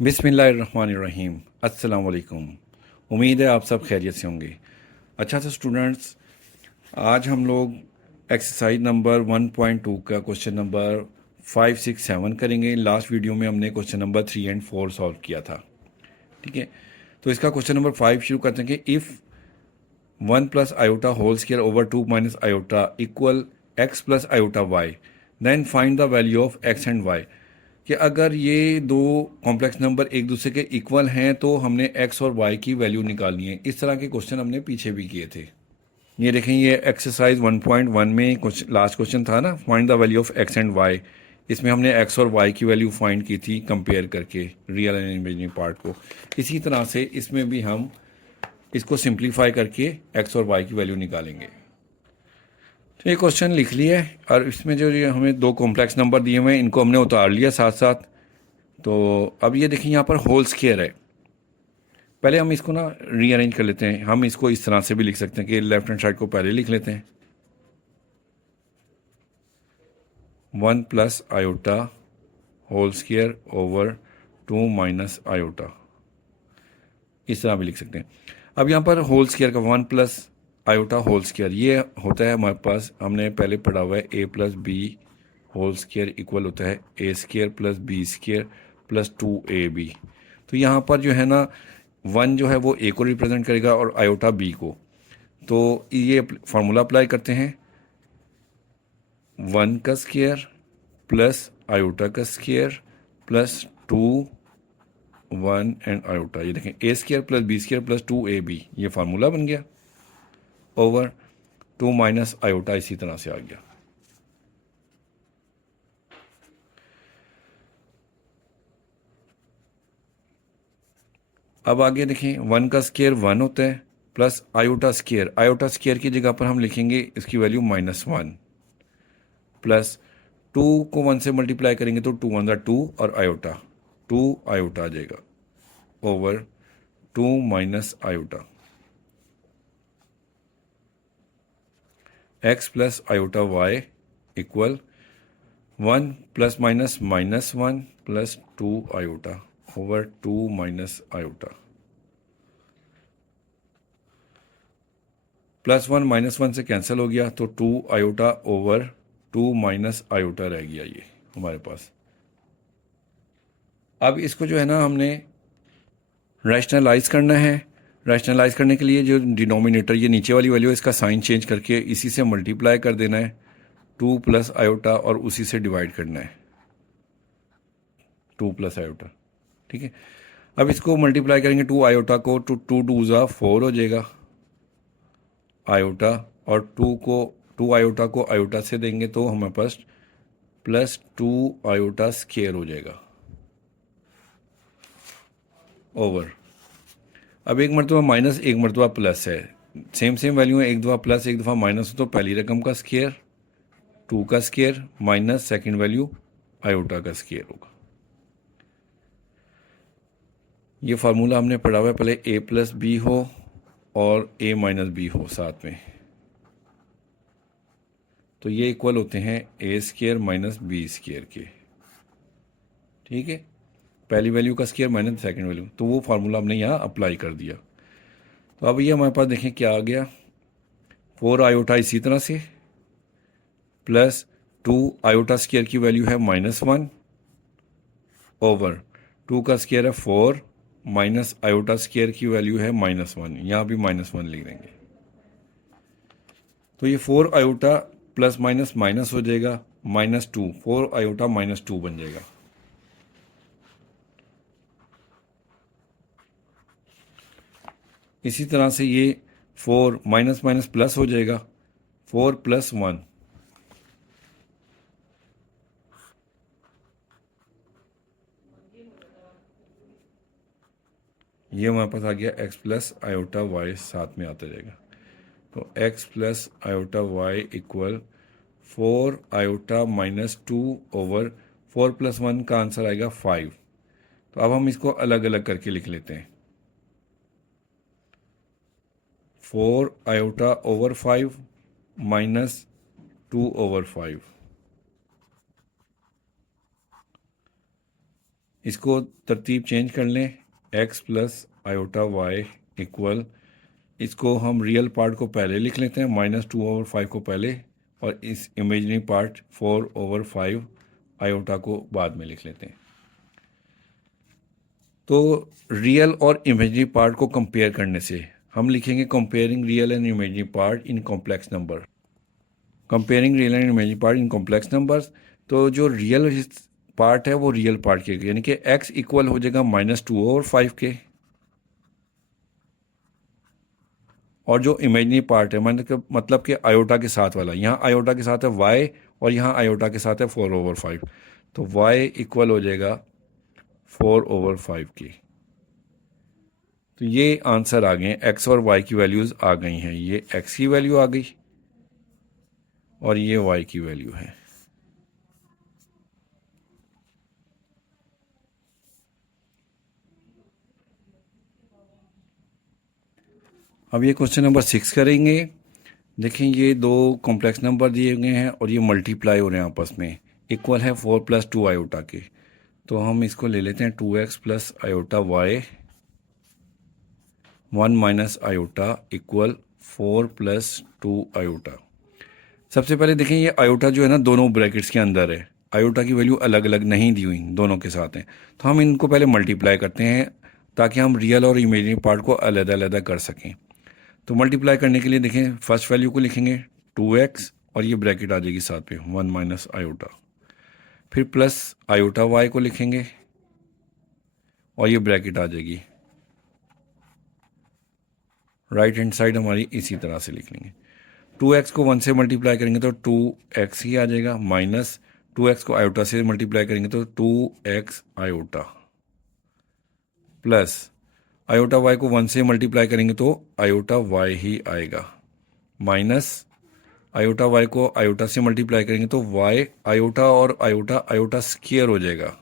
बिस्मिल्लाहिर्रहमानिर्रहीम। अस्सलाम वालेकुम। उम्मीद है आप सब खैरियत से होंगे। अच्छा तो स्टूडेंट्स, आज हम लोग एक्सरसाइज नंबर 1.2 का क्वेश्चन नंबर 5, 6, 7 करेंगे। लास्ट वीडियो में हमने क्वेश्चन नंबर 3 एंड 4 सॉल्व किया था। ठीक है, तो इसका क्वेश्चन नंबर 5 शुरू करते हैं कि if 1 plus iota whole square over 2 minus iota equal X plus iota Y, then find the value of X and Y. कि अगर ये दो कॉम्प्लेक्स नंबर एक दूसरे के इक्वल हैं तो हमने एक्स और वाई की वैल्यू निकालनी है। इस तरह के क्वेश्चन हमने पीछे भी किए थे। ये देखें, ये एक्सरसाइज 1.1 में कुछ लास्ट क्वेश्चन था ना, find the value of X and Y. इसमें हमने एक्स और वाई की वैल्यू फाइंड की थी कंपेयर करके रियल एंड इमेजिनरी पार्ट को। इसी तरह से इसमें भी हम इसको सिंप्लीफाई करके एक्स और वाई की वैल्यू निकालेंगे। तो ये क्वेश्चन लिख लिया है और इसमें जो ये हमें दो कॉम्प्लेक्स नंबर दिए हुए हैं इनको हमने उतार लिया साथ साथ। तो अब ये देखिए, यहाँ पर होल स्क्वायर है। पहले हम इसको ना रीअरेंज कर लेते हैं। हम इसको इस तरह से भी लिख सकते हैं कि लेफ्ट हैंड साइड को पहले लिख लेते हैं 1 plus iota whole square over 2 minus iota, इस तरह भी लिख सकते हैं। अब यहाँ पर होल स्क्वायर का 1 प्लस आयोटा होल स्क्वायर ये होता है हमारे पास, हमने पहले पढ़ा हुआ है, A plus B whole square equal होता है A square plus B square plus 2ab। तो यहाँ पर जो है ना, 1 जो है वो ए को रिप्रेजेंट करेगा और आयोटा बी को। तो ये फार्मूला अप्लाई करते हैं, 1 का स्क्वायर प्लस आयोटा का स्क्वायर प्लस 2 1 एंड आयोटा। ये देखें, A square plus B square plus 2ab, ये फार्मूला बन गया ओवर 2 माइनस आयोटा इसी तरह से आ गया। अब आगे देखें, 1 का स्क्वायर 1 होता है प्लस आयोटा स्क्वायर की जगह पर हम लिखेंगे इसकी वैल्यू -1 प्लस 2 को 1 से मल्टीप्लाई करेंगे तो 2 1 2 और आयोटा 2 आयोटा आ जाएगा over 2 minus iota. X plus iota Y equal 1 plus minus -1 plus 2 iota over 2 minus iota. +1 -1 से कैंसिल हो गया तो 2 आयोटा ओवर 2 माइनस आयोटा रह गया ये हमारे पास। अब इसको जो है ना हमने रैशनलाइज करना है। रैशनलाइज करने के लिए जो डिनोमिनेटर ये नीचे वाली वैल्यू है इसका साइन चेंज करके इसी से मल्टीप्लाई कर देना है 2 प्लस आयोटा और उसी से डिवाइड करना है 2 प्लस आयोटा। ठीक है, अब इसको मल्टीप्लाई करेंगे 2 आयोटा को तो 2 2 ज़ा 4 हो जाएगा आयोटा, और 2 आयोटा को आयोटा से देंगे तो हमारे पास +2 आयोटा स्क्वायर हो जाएगा ओवर। अब एक मरतबा माइनस एक मरतबा प्लस है, सेम वैल्यू है, एक दफ़ा प्लस एक दफ़ा माइनस हो तो पहली रकम का स्क्वायर 2 का square minus second value iota का स्क्वायर होगा। ये फार्मूला हमने पढ़ा हुआ है, पहले a प्लस बी हो और a माइनस बी हो साथ में, तो ये इक्वल होते हैं a square minus B square के। ठीक है, पहली वैल्यू का स्क्वायर माइनस सेकंड वैल्यू, तो वो फार्मूला हमने यहाँ अप्लाई कर दिया। तो अब ये हमारे पास देखें क्या आ गया, 4 आयोटा इसी तरह से प्लस 2 आयोटा स्क्वायर की वैल्यू है -1 ओवर 2 का स्क्वायर है 4 माइनस आयोटा स्क्वायर की वैल्यू है -1, यहाँ भी -1 लिख देंगे। तो ये 4 आयोटा प्लस माइनस माइनस हो जाएगा -2, 4 आयोटा -2 बन जाएगा। इसी तरह से ये 4 माइनस माइनस प्लस हो जाएगा 4 + 1, ये हमारे पास आ गया x प्लस आयोटा वाई साथ में आता जाएगा। तो x plus iota Y equal 4 iota -2 over 4 + 1 का आंसर आएगा 5। तो अब हम इसको अलग अलग करके लिख लेते हैं, 4 आयोटा ओवर 5 -2 ओवर 5। इसको तरतीब चेंज कर लें, x plus iota Y equal, इसको हम रियल पार्ट को पहले लिख लेते हैं, -2/5 को पहले, और इस इमेजनरी पार्ट 4/5 आयोटा को बाद में लिख लेते हैं। तो रियल और इमेजनरी पार्ट को कंपेयर करने से हम लिखेंगे comparing real and imaginary part in complex number, comparing real and imaginary part in complex numbers. तो जो रियल पार्ट है वो रियल पार्ट के, यानी कि x इक्वल हो जाएगा -2/5 के, और जो इमेजनरी पार्ट है मतलब कि आयोटा के साथ वाला, यहाँ आयोटा के साथ है y और यहाँ आयोटा के साथ है 4/5, तो y इक्वल हो जाएगा 4/5 की। तो ये आंसर आ गए, x और y की वैल्यूज़ आ गई हैं, ये x की वैल्यू आ गई और ये y की वैल्यू है। अब ये क्वेश्चन नंबर 6 करेंगे। देखें, ये दो कॉम्प्लेक्स नंबर दिए गए हैं और ये मल्टीप्लाई हो रहे हैं आपस में, इक्वल है 4 + 2 आयोटा के। तो हम इसको ले लेते हैं 2x plus iota y 1 - iota equal 4 + 2 iota. सबसे पहले देखें, ये आयोटा जो है ना दोनों ब्रैकेट्स के अंदर है, आयोटा की वैल्यू अलग अलग नहीं दी हुई, दोनों के साथ हैं। तो हम इनको पहले मल्टीप्लाई करते हैं ताकि हम रियल और इमेजिनरी पार्ट को अलग अलग कर सकें। तो मल्टीप्लाई करने के लिए देखें, फर्स्ट वैल्यू को लिखेंगे 2x और ये ब्रैकेट आ जाएगी साथ पे 1 - आयोटा, फिर प्लस आयोटा y को लिखेंगे और ये ब्रैकेट आ जाएगी, राइट हैंड साइड हमारी इसी तरह से लिख लेंगे। 2x को 1 से मल्टीप्लाई करेंगे तो 2x ही आ जाएगा, माइनस 2x को आयोटा से मल्टीप्लाई करेंगे तो 2x iota, plus iota y को 1 से मल्टीप्लाई करेंगे तो आयोटा y ही आएगा, माइनस आयोटा y को आयोटा से मल्टीप्लाई करेंगे तो y आयोटा और आयोटा आयोटा स्क्वायर हो जाएगा,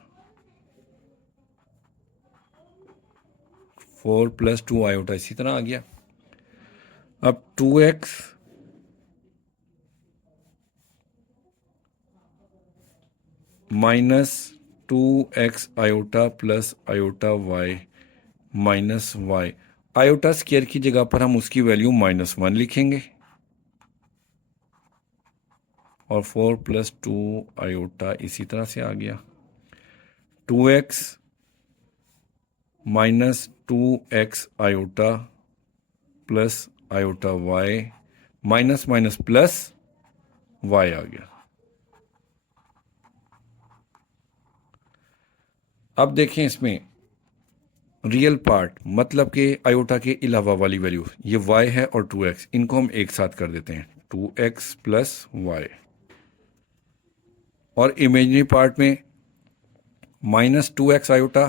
4 + 2 आयोटा इसी तरह आ गया। अब 2x - 2x iota plus iota y minus y, iota square की जगह पर हम उसकी वैल्यू -1 लिखेंगे और 4 + 2 आयोटा इसी तरह से आ गया। 2x - 2x iota plus iota y minus minus plus y आ गया। अब देखें, इसमें रियल पार्ट मतलब कि आयोटा के अलावा वाली वैल्यू ये y है और 2x, इनको हम एक साथ कर देते हैं 2x प्लस y, और इमेजिनरी पार्ट में -2x iota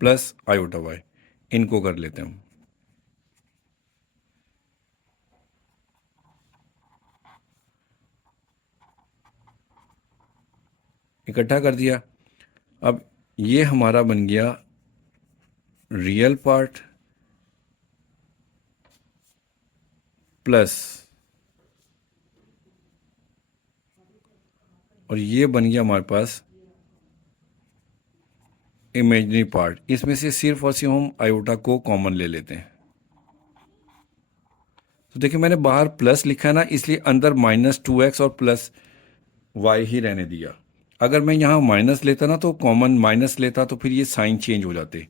plus iota y, इनको कर लेते हैं हम। इकट्ठा कर दिया। अब ये हमारा बन गया रियल पार्ट प्लस, और ये बन गया हमारे पास इमेजिनरी पार्ट। इसमें से सिर्फ और सिर्फ हम आयोटा को कॉमन ले लेते हैं। तो देखिए, मैंने बाहर प्लस लिखा है ना, इसलिए अंदर -2x और प्लस y ही रहने दिया। अगर मैं यहाँ माइनस लेता ना तो कॉमन माइनस लेता तो फिर ये साइन चेंज हो जाते,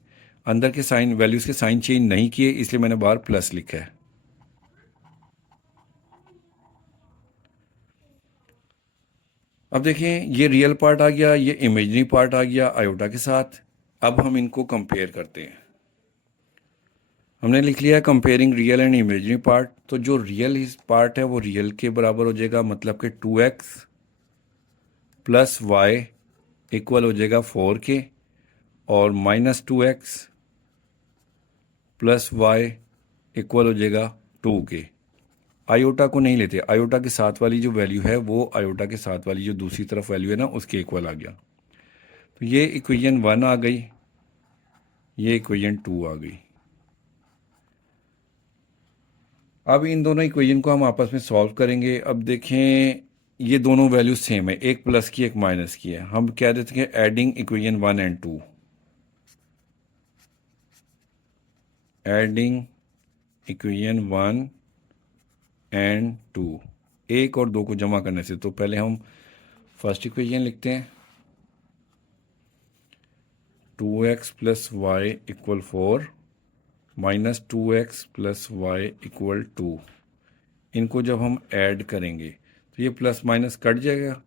अंदर के साइन वैल्यूज के साइन चेंज नहीं किए, इसलिए मैंने बाहर प्लस लिखा है। अब देखिए, ये रियल पार्ट आ गया, ये इमेजिनरी पार्ट आ गया आयोटा के साथ। अब हम इनको कंपेयर करते हैं। हमने लिख लिया comparing real and imaginary part. तो जो रियल पार्ट है वो रियल के बराबर हो जाएगा, मतलब कि 2x प्लस y इक्वल हो जाएगा 4 के, और -2x प्लस y इक्वल हो जाएगा 2 के। आयोटा को नहीं लेते, आयोटा के साथ वाली जो वैल्यू है वो आयोटा के साथ वाली जो दूसरी तरफ वैल्यू है ना उसके इक्वल आ गया। तो ये इक्वेशन 1 आ गई, ये इक्वेशन 2 आ गई। अब इन दोनों इक्वेशन को हम आपस में सॉल्व करेंगे। अब देखें, ये दोनों वैल्यू सेम है, एक प्लस की एक माइनस की है। हम कह देते हैं एडिंग इक्वेशन 1 और 2। एडिंग इक्वेशन 1 एंड 2, 1 और 2 को जमा करने से। तो पहले हम फर्स्ट इक्वेशन लिखते हैं, 2x plus Y equal 4 minus 2x plus Y equal 2। इनको जब हम ऐड करेंगे तो ये प्लस माइनस कट जाएगा,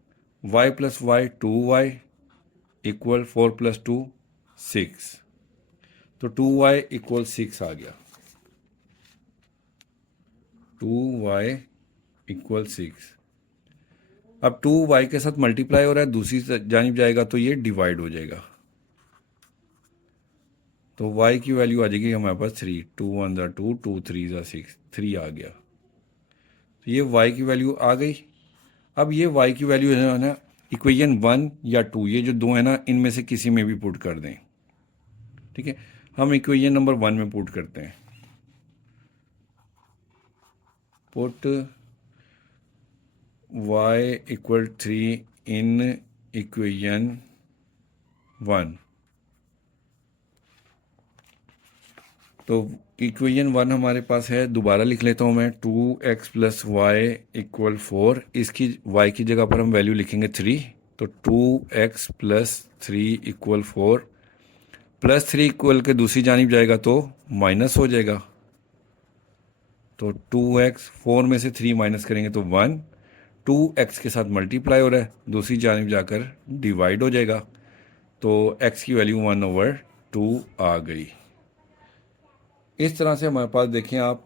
y plus Y 2y equal 4 plus 2 6, तो 2y इक्वल 6 आ गया, 2y इक्वल 6। अब 2y के साथ मल्टीप्लाई हो रहा है, दूसरी जानिब जाएगा तो ये डिवाइड हो जाएगा, तो y की वैल्यू आ जाएगी हमारे पास 3, 2 1 ज़ा 2, 2 3 ज़ा 6, 3 आ गया। तो ये y की वैल्यू आ गई। अब ये y की वैल्यू है ना इक्वेशन 1 या 2, ये जो दो है ना इनमें से किसी में भी पुट कर दें। ठीक है, हम इक्वेशन नंबर 1 में पुट करते हैं, put y equal 3 in equation 1। तो इक्वेशन 1 हमारे पास है, दोबारा लिख लेता हूँ मैं, 2x प्लस वाई इक्वल 4, इसकी y की जगह पर हम वैल्यू लिखेंगे 3, तो 2x plus 3 equal 4, plus 3 equal के दूसरी जानिब जाएगा तो माइनस हो जाएगा, तो 2x 4 में से 3 माइनस करेंगे तो 1, 2x के साथ मल्टीप्लाई हो रहा है, दूसरी जानिब जाकर डिवाइड हो जाएगा, तो x की वैल्यू 1/2 आ गई। इस तरह से हमारे पास देखें आप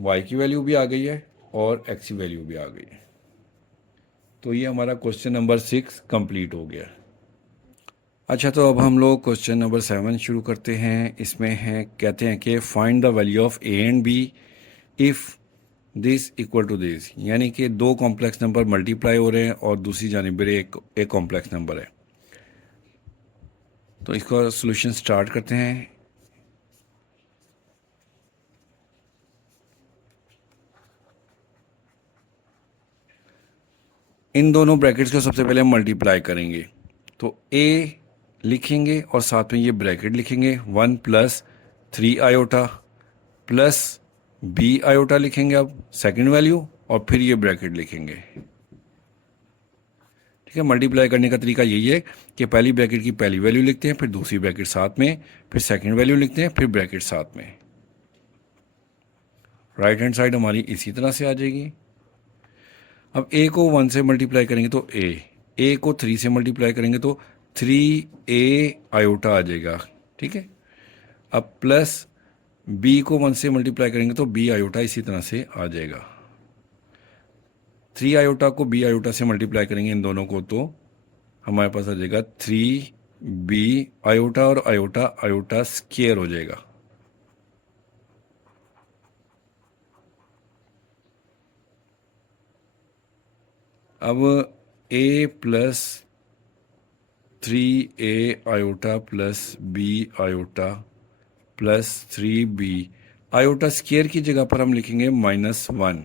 y की वैल्यू भी आ गई है और x की वैल्यू भी आ गई है। तो ये हमारा क्वेश्चन नंबर 6 कंप्लीट हो गया। अच्छा, तो अब हम लोग क्वेश्चन नंबर 7 शुरू करते हैं। इसमें है, कहते हैं कि find the value of a and b if this equal to this, यानी कि दो कॉम्प्लेक्स नंबर मल्टीप्लाई हो रहे हैं और दूसरी जानिब एक कॉम्प्लेक्स नंबर है। तो इसका सोल्यूशन स्टार्ट करते हैं। इन दोनों ब्रैकेट्स को सबसे पहले हम मल्टीप्लाई करेंगे, तो a लिखेंगे और साथ में ये ब्रैकेट लिखेंगे, 1 plus 3 iota plus b iota लिखेंगे अब सेकंड वैल्यू, और फिर ये ब्रैकेट लिखेंगे। ठीक है, मल्टीप्लाई करने का तरीका यही है कि पहली ब्रैकेट की पहली वैल्यू लिखते हैं, फिर दूसरी ब्रैकेट साथ में, फिर सेकंड वैल्यू लिखते हैं, फिर ब्रैकेट साथ में। राइट हैंड साइड हमारी इसी तरह से आ जाएगी। अब a को 1 से मल्टीप्लाई करेंगे तो a को 3 से मल्टीप्लाई करेंगे तो 3a आयोटा आ जाएगा। ठीक है, अब प्लस b को 1 से मल्टीप्लाई करेंगे तो b आयोटा इसी तरह से आ जाएगा। 3 आयोटा को b आयोटा से मल्टीप्लाई करेंगे इन दोनों को तो हमारे पास आ जाएगा 3b आयोटा, और आयोटा आयोटा स्क्वायर हो जाएगा। अब a plus 3a iota plus b iota plus 3b iota square की जगह पर हम लिखेंगे -1।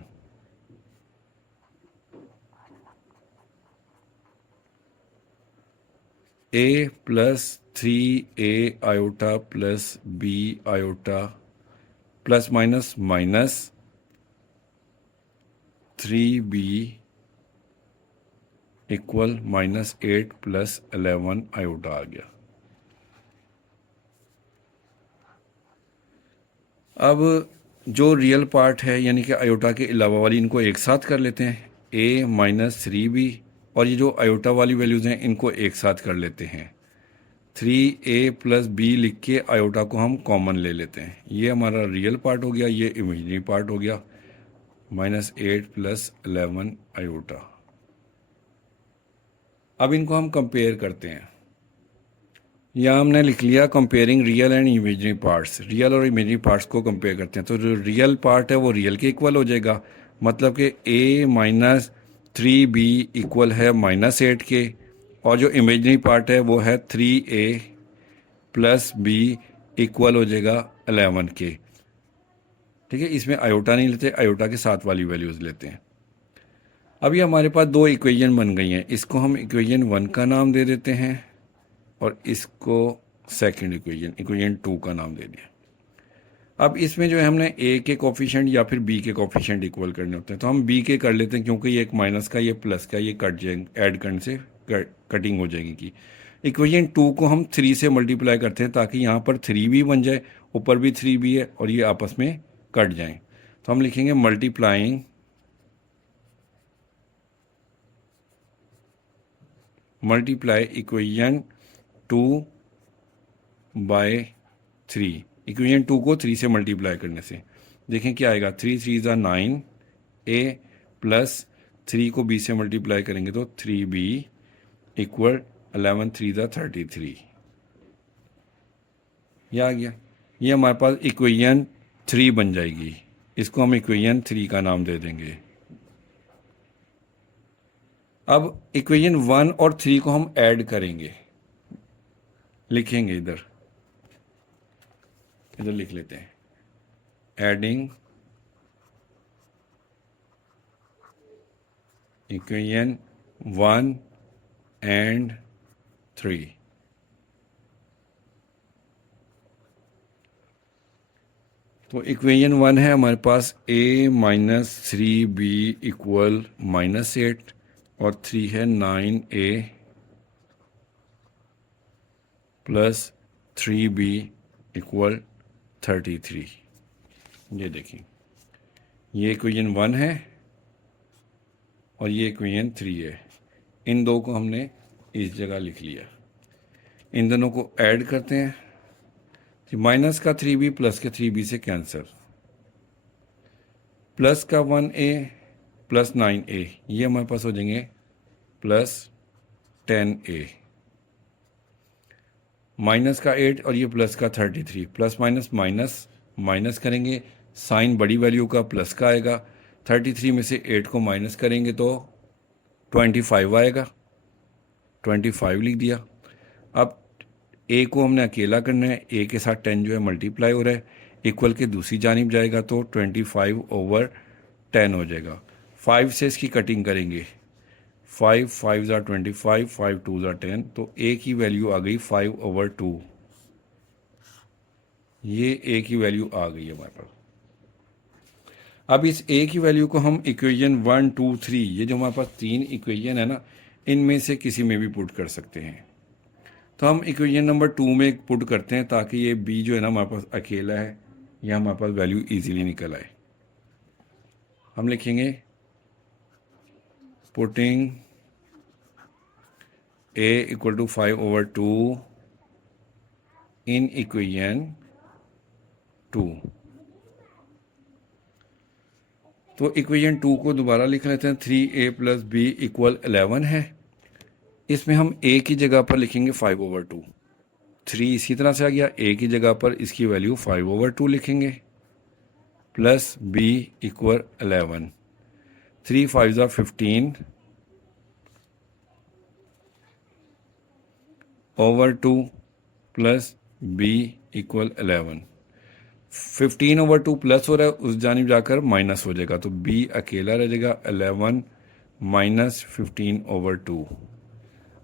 a plus 3a iota plus b iota plus minus minus 3b equal -8 plus 11 iota आ गया। अब जो रियल पार्ट है यानी कि आयोटा के अलावा वाली, इनको एक साथ कर लेते हैं, a माइनस 3b, और ये जो आयोटा वाली वैल्यूज़ हैं इनको एक साथ कर लेते हैं, 3a प्लस b लिख के आयोटा को हम कॉमन ले लेते हैं। ये हमारा रियल पार्ट हो गया, ये इमेजिनरी पार्ट हो गया, -8 प्लस 11 आयोटा। अब इनको हम कंपेयर करते हैं। यहाँ हमने लिख लिया comparing real and imaginary parts, real और इमेजिनरी पार्ट्स को कंपेयर करते हैं। तो जो रियल पार्ट है वो रियल के इक्वल हो जाएगा, मतलब कि a माइनस 3b इक्वल है -8 के, और जो इमेजिनरी पार्ट है वो है 3a प्लस b इक्वल हो जाएगा 11 के। ठीक है, इसमें आयोटा नहीं लेते, आयोटा के साथ वाली वैल्यूज़ लेते हैं। अब ये हमारे पास दो इक्वेशन बन गई हैं, इसको हम इक्वेशन 1 का नाम दे देते हैं और इसको सेकंड इक्वेशन 2 का नाम दे दिया। अब इसमें जो है हमने ए के कोफिशिएंट या फिर बी के कोफिशिएंट इक्वल करने होते हैं, तो हम बी के कर लेते हैं क्योंकि ये एक माइनस का ये प्लस का ये कट जाएंगे, ऐड करने से कटिंग हो जाएगी की। इक्वेशन 2 को हम 3 से मल्टीप्लाई करते हैं ताकि यहाँ पर 3 भी बन जाए, ऊपर भी 3 भी है और ये आपस में कट जाएं। तो हम लिखेंगे मल्टीप्लाई इक्वेशन 2 बाय 3। इक्वेशन 2 को 3 से मल्टीप्लाई करने से देखें क्या आएगा, 3 3 ज़ा 9 ए प्लस 3 को बी से मल्टीप्लाई करेंगे तो 3b इक्वल 11 3 ज़ा 33। ये आ गया, ये हमारे पास इक्वेशन 3 बन जाएगी। इसको हम इक्वेशन 3 का नाम दे देंगे। अब इक्वेशन 1 और 3 को हम ऐड करेंगे, लिखेंगे इधर लिख लेते हैं, एडिंग इक्वेशन 1 एंड 3। तो इक्वेशन 1 है हमारे पास a माइनस 3b इक्वल -8 और 3 है 9a प्लस 3b इक्वल 33। ये देखिए, ये इक्वेशन 1 है और ये इक्वेशन 3 है। इन दो को हमने इस जगह लिख लिया। इन दोनों को ऐड करते हैं, माइनस का 3b प्लस के 3b से कैंसर, प्लस का 1a प्लस 9a, ये हमारे पास हो जाएंगे प्लस 10a, माइनस का 8 और ये प्लस का 33, प्लस माइनस माइनस माइनस करेंगे, साइन बड़ी वैल्यू का प्लस का आएगा, 33 में से 8 को माइनस करेंगे तो 25 आएगा, 25 लिख दिया। अब ए को हमने अकेला करना है, ए के साथ 10 जो है मल्टीप्लाई हो रहा है, इक्वल के दूसरी जानिब जाएगा तो 25/10 हो जाएगा। 5 से इसकी कटिंग करेंगे, 5 5 ज़ा 25, 5 2 ज़ा 10, तो ए की वैल्यू आ गई 5/2। ये ए की वैल्यू आ गई है हमारे पास। अब इस ए की वैल्यू को हम इक्वेशन 1 2 3, ये जो हमारे पास 3 इक्वेशन है ना, इनमें से किसी में भी पुट कर सकते हैं। तो हम इक्वेशन नंबर 2 में पुट करते हैं ताकि ये बी जो है ना हमारे पास अकेला है, ये हमारे पास वैल्यू इजीली निकल आए। हम लिखेंगे putting a equal to 5/2 in equation 2। तो इक्वेशन 2 को दोबारा लिख लेते हैं, 3a प्लस बी इक्वल 11 है। इसमें हम a की जगह पर लिखेंगे 5/2, 3 इसी तरह से आ गया, a की जगह पर इसकी वैल्यू 5/2 लिखेंगे, प्लस b इक्वल 11, 3 5 ज़ा 15 over 2 plus b equal 11, 15/2 plus हो रहा है, उस जानिब जाकर माइनस हो जाएगा तो b अकेला रह जाएगा, 11 माइनस 15/2।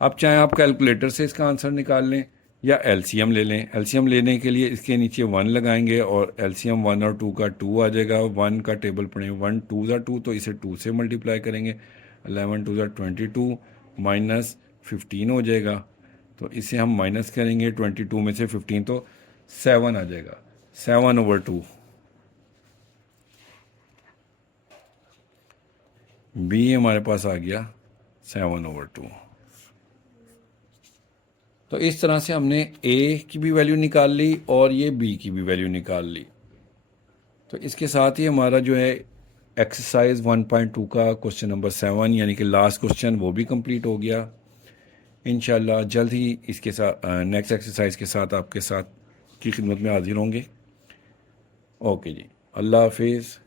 अब चाहे आप कैलकुलेटर से इसका आंसर निकाल लें या एलसीएम ले लें। एलसीएम लेने के लिए इसके नीचे 1 लगाएंगे और एलसीएम 1 और 2 का 2 आ जाएगा। 1 का टेबल पढ़ें, 1 2 ज़ा 2, तो इसे 2 से मल्टीप्लाई करेंगे, 11 2 ज़ा 22 माइनस 15 हो जाएगा, तो इसे हम माइनस करेंगे 22 में से 15 तो 7 आ जाएगा, 7/2। बी हमारे पास आ गया 7/2। तो इस तरह से हमने ए की भी वैल्यू निकाल ली और ये बी की भी वैल्यू निकाल ली। तो इसके साथ ही हमारा जो है एक्सरसाइज 1.2 का क्वेश्चन नंबर 7 यानी कि लास्ट क्वेश्चन वो भी कंप्लीट हो गया। इंशाल्लाह जल्द ही इसके साथ नेक्स्ट एक्सरसाइज के साथ आपके साथ की खिदमत में हाजिर होंगे। ओके जी, अल्लाह हाफिज़।